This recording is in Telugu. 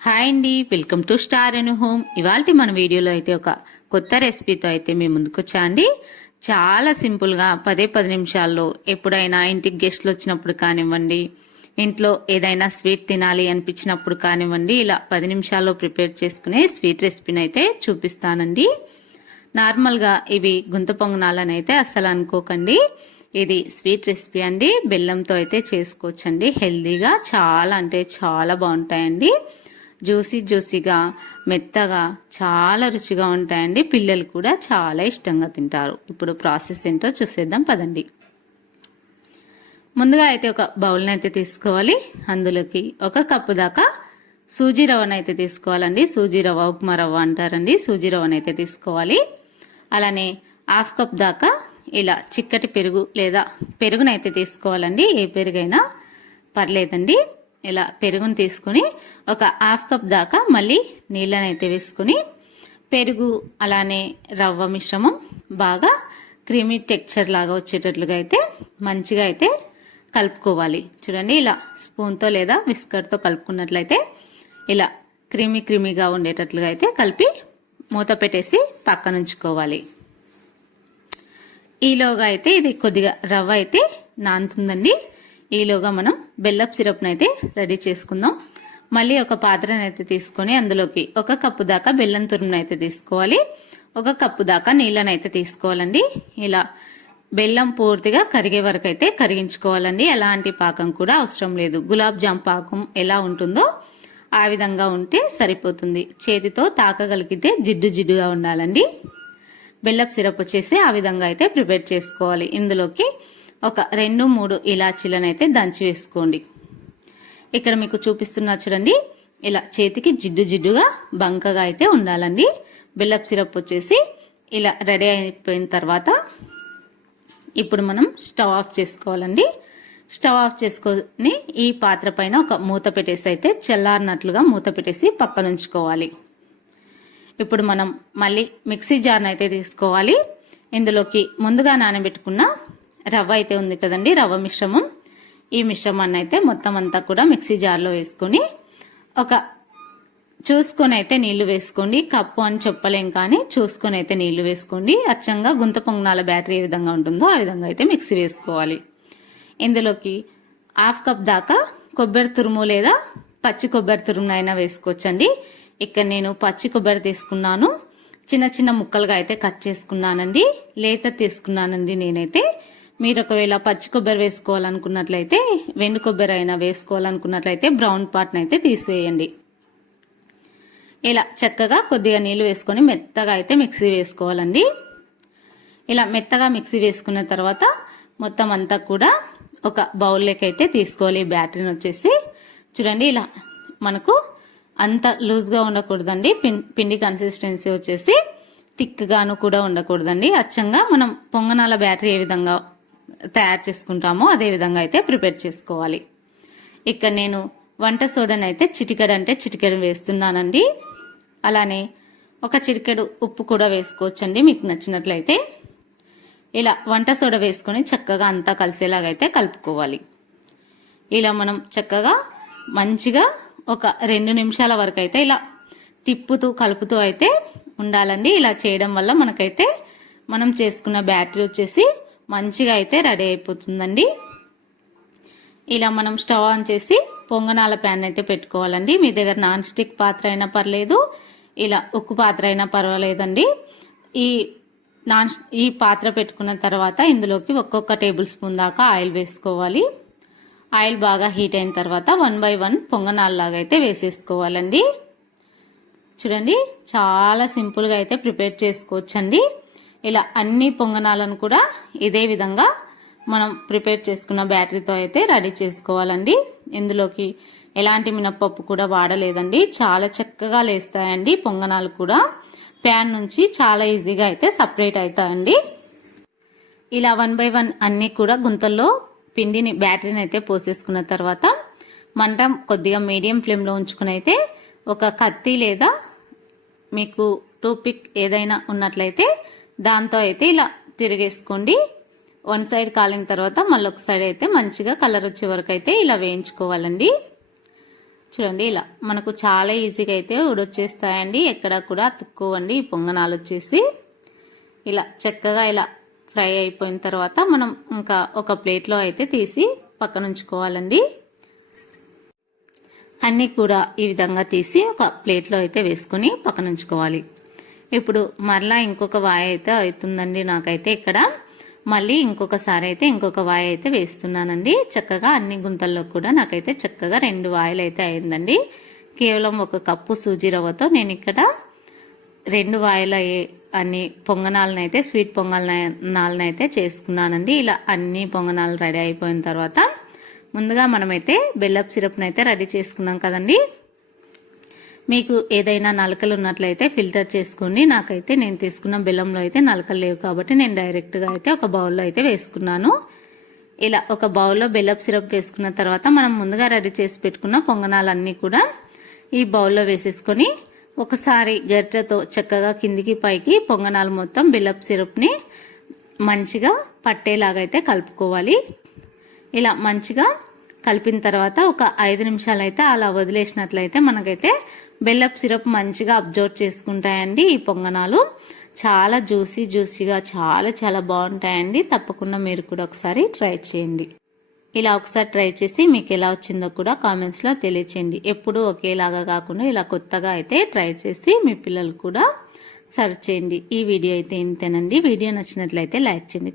హాయ్ అండి, welcome to star Anu home. ఇవాళ మన వీడియోలో అయితే ఒక కొత్త రెసిపీతో అయితే మేము ముందుకు వచ్చా అండి. చాలా సింపుల్గా 10 నిమిషాల్లో ఎప్పుడైనా ఇంటికి గెస్ట్లు వచ్చినప్పుడు కానివ్వండి, ఇంట్లో ఏదైనా స్వీట్ తినాలి అనిపించినప్పుడు కానివ్వండి, ఇలా 10 నిమిషాల్లో ప్రిపేర్ చేసుకునే స్వీట్ రెసిపీని అయితే చూపిస్తానండి. నార్మల్గా ఇవి గుంత పొంగనాలని అయితే అస్సలు అనుకోకండి. ఇది స్వీట్ రెసిపీ అండి. బెల్లంతో అయితే చేసుకోవచ్చండి. హెల్దీగా చాలా అంటే చాలా బాగుంటాయండి. జ్యూసీగా మెత్తగా చాలా రుచిగా ఉంటాయండి. పిల్లలు కూడా చాలా ఇష్టంగా తింటారు. ఇప్పుడు ప్రాసెస్ ఏంటో చూసేద్దాం పదండి. ముందుగా అయితే ఒక బౌల్ని అయితే తీసుకోవాలి. అందులోకి 1 కప్పు దాకా సూజీ రవ్వను అయితే తీసుకోవాలండి. సూజీ రవ్వ, ఉప్మా రవ్వ అంటారండి. సూజీ రవ్వను అయితే తీసుకోవాలి. అలానే 1/2 కప్ దాకా ఇలా చిక్కటి పెరుగు లేదా పెరుగునైతే తీసుకోవాలండి. ఏ పెరుగైనా పర్లేదండి. ఇలా పెరుగును తీసుకుని 1/2 కప్ దాకా మళ్ళీ నీళ్ళనైతే వేసుకుని పెరుగు అలానే రవ్వ మిశ్రమం బాగా క్రీమీ టెక్స్చర్ లాగా వచ్చేటట్లుగా అయితే మంచిగా అయితే కలుపుకోవాలి. చూడండి, ఇలా స్పూన్తో లేదా విస్కర్తో కలుపుకున్నట్లయితే ఇలా క్రీమీగా ఉండేటట్లుగా అయితే కలిపి మూత పెట్టేసి పక్కన ఉంచుకోవాలి. ఈలోగా అయితే ఇది కొద్దిగా రవ్వ అయితే నానుతుందండి. ఈలోగా మనం బెల్లపు సిరప్ను అయితే రెడీ చేసుకుందాం. మళ్ళీ ఒక పాత్రను అయితే తీసుకొని అందులోకి 1 కప్పు దాకా బెల్లం తురుమును అయితే తీసుకోవాలి. 1 కప్పు దాకా నీళ్ళని అయితే తీసుకోవాలండి. ఇలా బెల్లం పూర్తిగా కరిగే వరకు అయితే కరిగించుకోవాలండి. ఎలాంటి పాకం కూడా అవసరం లేదు. గులాబ్ జామ్ పాకం ఎలా ఉంటుందో ఆ విధంగా ఉంటే సరిపోతుంది. చేతితో తాకగలిగితే జిడ్డుగా ఉండాలండి. బెల్లపు సిరప్ వచ్చేసి ఆ విధంగా అయితే ప్రిపేర్ చేసుకోవాలి. ఇందులోకి ఒక 2-3 ఇలాచీలను అయితే దంచి వేసుకోండి. ఇక్కడ మీకు చూపిస్తున్నా చూడండి, ఇలా చేతికి జిడ్డుగా బంకగా అయితే ఉండాలండి. బెల్లపు సిరప్ వచ్చేసి ఇలా రెడీ అయిపోయిన తర్వాత ఇప్పుడు మనం స్టవ్ ఆఫ్ చేసుకోవాలండి. స్టవ్ ఆఫ్ చేసుకొని ఈ పాత్ర పైన ఒక మూత పెట్టేసి అయితే చల్లారినట్లుగా మూత పెట్టేసి పక్కన ఉంచుకోవాలి. ఇప్పుడు మనం మళ్ళీ మిక్సీ జార్ని అయితే తీసుకోవాలి. ఇందులోకి ముందుగా నానబెట్టుకున్న రవ్వ అయితే ఉంది కదండి, రవ్వ మిశ్రమం. ఈ మిశ్రమాన్ని అయితే మొత్తం అంతా కూడా మిక్సీ జార్లో వేసుకొని చూసుకొని అయితే నీళ్లు వేసుకోండి. కప్పు అని చెప్పలేం కానీ చూసుకొని అయితే నీళ్లు వేసుకోండి. అచ్చంగా గుంత పొంగనాల బ్యాటరీ ఏ విధంగా ఉంటుందో ఆ విధంగా అయితే మిక్సీ వేసుకోవాలి. ఇందులోకి 1/2 కప్ దాకా కొబ్బరి తురుము లేదా పచ్చి కొబ్బరి తురుమునైనా వేసుకోవచ్చండి. ఇక్కడ నేను పచ్చి కొబ్బరి తీసుకున్నాను. చిన్న ముక్కలుగా అయితే కట్ చేసుకున్నానండి. లేత తీసుకున్నానండి నేనైతే. మీరు ఒకవేళ పచ్చి కొబ్బరి వేసుకోవాలనుకున్నట్లయితే, వెండు కొబ్బరి అయినా వేసుకోవాలనుకున్నట్లయితే బ్రౌన్ పార్ట్ని అయితే తీసివేయండి. ఇలా చక్కగా కొద్దిగా నీళ్లు వేసుకొని మెత్తగా అయితే మిక్సీ వేసుకోవాలండి. ఇలా మెత్తగా మిక్సీ వేసుకున్న తర్వాత మొత్తం అంతా కూడా ఒక బౌల్లోకి అయితే తీసుకోవాలి. బ్యాటరీని వచ్చేసి చూడండి, ఇలా మనకు అంత లూజ్గా ఉండకూడదండి. పిండి కన్సిస్టెన్సీ వచ్చేసి థిక్గాను కూడా ఉండకూడదండి. అచ్చంగా మనం పొంగనాల బ్యాటరీ ఏ విధంగా తయారు చేసుకుంటామో అదే విధంగా అయితే ప్రిపేర్ చేసుకోవాలి. ఇక్కడ నేను వంట సోడాని అయితే చిటికెడు వేస్తున్నానండి. అలానే ఒక చిటికెడు ఉప్పు కూడా వేసుకోవచ్చండి మీకు నచ్చినట్లయితే. ఇలా వంట సోడా వేసుకొని చక్కగా అంతా కలిసేలాగైతే కలుపుకోవాలి. ఇలా మనం చక్కగా మంచిగా ఒక 2 నిమిషాల వరకు అయితే ఇలా తిప్పుతూ కలుపుతూ అయితే ఉండాలండి. ఇలా చేయడం వల్ల మనకైతే మనం చేసుకున్న బ్యాటరీ వచ్చేసి మంచిగా అయితే రెడీ అయిపోతుందండి. ఇలా మనం స్టవ్ ఆన్ చేసి పొంగనాల ప్యాన్ అయితే పెట్టుకోవాలండి. మీ దగ్గర నాన్ స్టిక్ పాత్ర అయినా పర్లేదు, ఇలా ఉక్కు పాత్ర అయినా పర్వాలేదండి. ఈ పాత్ర పెట్టుకున్న తర్వాత ఇందులోకి ఒక్కొక్క టేబుల్ స్పూన్ దాకా ఆయిల్ వేసుకోవాలి. ఆయిల్ బాగా హీట్ అయిన తర్వాత 1 by 1 పొంగనాల్లాగా అయితే వేసేసుకోవాలండి. చూడండి, చాలా సింపుల్గా అయితే ప్రిపేర్ చేసుకోవచ్చండి. ఇలా అన్ని పొంగనాలను కూడా ఇదే విధంగా మనం ప్రిపేర్ చేసుకున్న బ్యాటరీతో అయితే రెడీ చేసుకోవాలండి. ఇందులోకి ఎలాంటి మినప్పప్పు కూడా వాడలేదండి. చాలా చక్కగా లేస్తాయండి పొంగనాలు కూడా. ప్యాన్ నుంచి చాలా ఈజీగా అయితే సపరేట్ అవుతాయండి. ఇలా 1 by 1 అన్ని కూడా గుంతల్లో పిండిని బ్యాటరీని అయితే పోసేసుకున్న తర్వాత మంట కొద్దిగా మీడియం ఫ్లేమ్లో ఉంచుకుని అయితే ఒక కత్తి లేదా మీకు టూపిక్ ఏదైనా ఉన్నట్లయితే దాంతో అయితే ఇలా తిరిగేసుకోండి. 1 సైడ్ కాలిన తర్వాత మళ్ళీ ఒక సైడ్ అయితే మంచిగా కలర్ వచ్చే వరకు అయితే ఇలా వేయించుకోవాలండి. చూడండి ఇలా మనకు చాలా ఈజీగా అయితే ఉడొచ్చేస్తాయండి, ఎక్కడ కూడా అతుక్కోవండి. ఈ పొంగనాలు వచ్చేసి ఇలా చక్కగా ఇలా ఫ్రై అయిపోయిన తర్వాత మనం ఇంకా ఒక ప్లేట్లో అయితే తీసి పక్కన ఉంచుకోవాలండి. అన్నీ కూడా ఈ విధంగా తీసి ఒక ప్లేట్లో అయితే వేసుకొని పక్కన ఉంచుకోవాలి. ఇప్పుడు మరలా ఇంకొక వాయ అయితే అవుతుందండి నాకైతే ఇక్కడ. మళ్ళీ ఇంకొకసారి అయితే ఇంకొక వాయ అయితే వేస్తున్నానండి. చక్కగా అన్ని గుంతల్లో కూడా నాకైతే చక్కగా 2 వాయలు అయితే అయిందండి. కేవలం 1 కప్పు సూజీ రవ్వతో నేను ఇక్కడ 2 వాయల అన్ని పొంగనాలను అయితే స్వీట్ పొంగనాలను అయితే చేసుకున్నానండి. ఇలా అన్ని పొంగనాలు రెడీ అయిపోయిన తర్వాత ముందుగా మనమైతే బెల్లపు సిరప్ని అయితే రెడీ చేసుకున్నాం కదండి. మీకు ఏదైనా నలకలు ఉన్నట్లయితే ఫిల్టర్ చేసుకోండి. నాకైతే నేను తీసుకున్న బెల్లంలో అయితే నలకలు లేవు కాబట్టి నేను డైరెక్ట్గా అయితే ఒక బౌల్లో అయితే వేసుకున్నాను. ఇలా ఒక బౌల్లో బెల్లపు సిరప్ వేసుకున్న తర్వాత మనం ముందుగా రెడీ చేసి పెట్టుకున్న పొంగనాలన్నీ కూడా ఈ బౌల్లో వేసేసుకొని ఒకసారి గరిటెతో చక్కగా కిందికి పైకి పొంగనాలు మొత్తం బెల్లపు సిరప్ని మంచిగా పట్టేలాగా అయితే కలుపుకోవాలి. ఇలా మంచిగా కలిపిన తర్వాత ఒక 5 నిమిషాలు అయితే అలా వదిలేసినట్లయితే మనకైతే బెల్లపు సిరప్ మంచిగా అబ్జర్వ్ చేసుకుంటాయండి. ఈ పొంగనాలు చాలా జ్యూసీగా చాలా బాగుంటాయండి. తప్పకుండా మీరు కూడా ఒకసారి ట్రై చేయండి. ఇలా ఒకసారి ట్రై చేసి మీకు ఎలా వచ్చిందో కూడా కామెంట్స్లో తెలియచేయండి. ఎప్పుడూ ఒకేలాగా కాకుండా ఇలా కొత్తగా అయితే ట్రై చేసి మీ పిల్లలు కూడా సర్వ్ చేయండి. ఈ వీడియో అయితే ఇంతేనండి. వీడియో నచ్చినట్లయితే లైక్ చేయండి.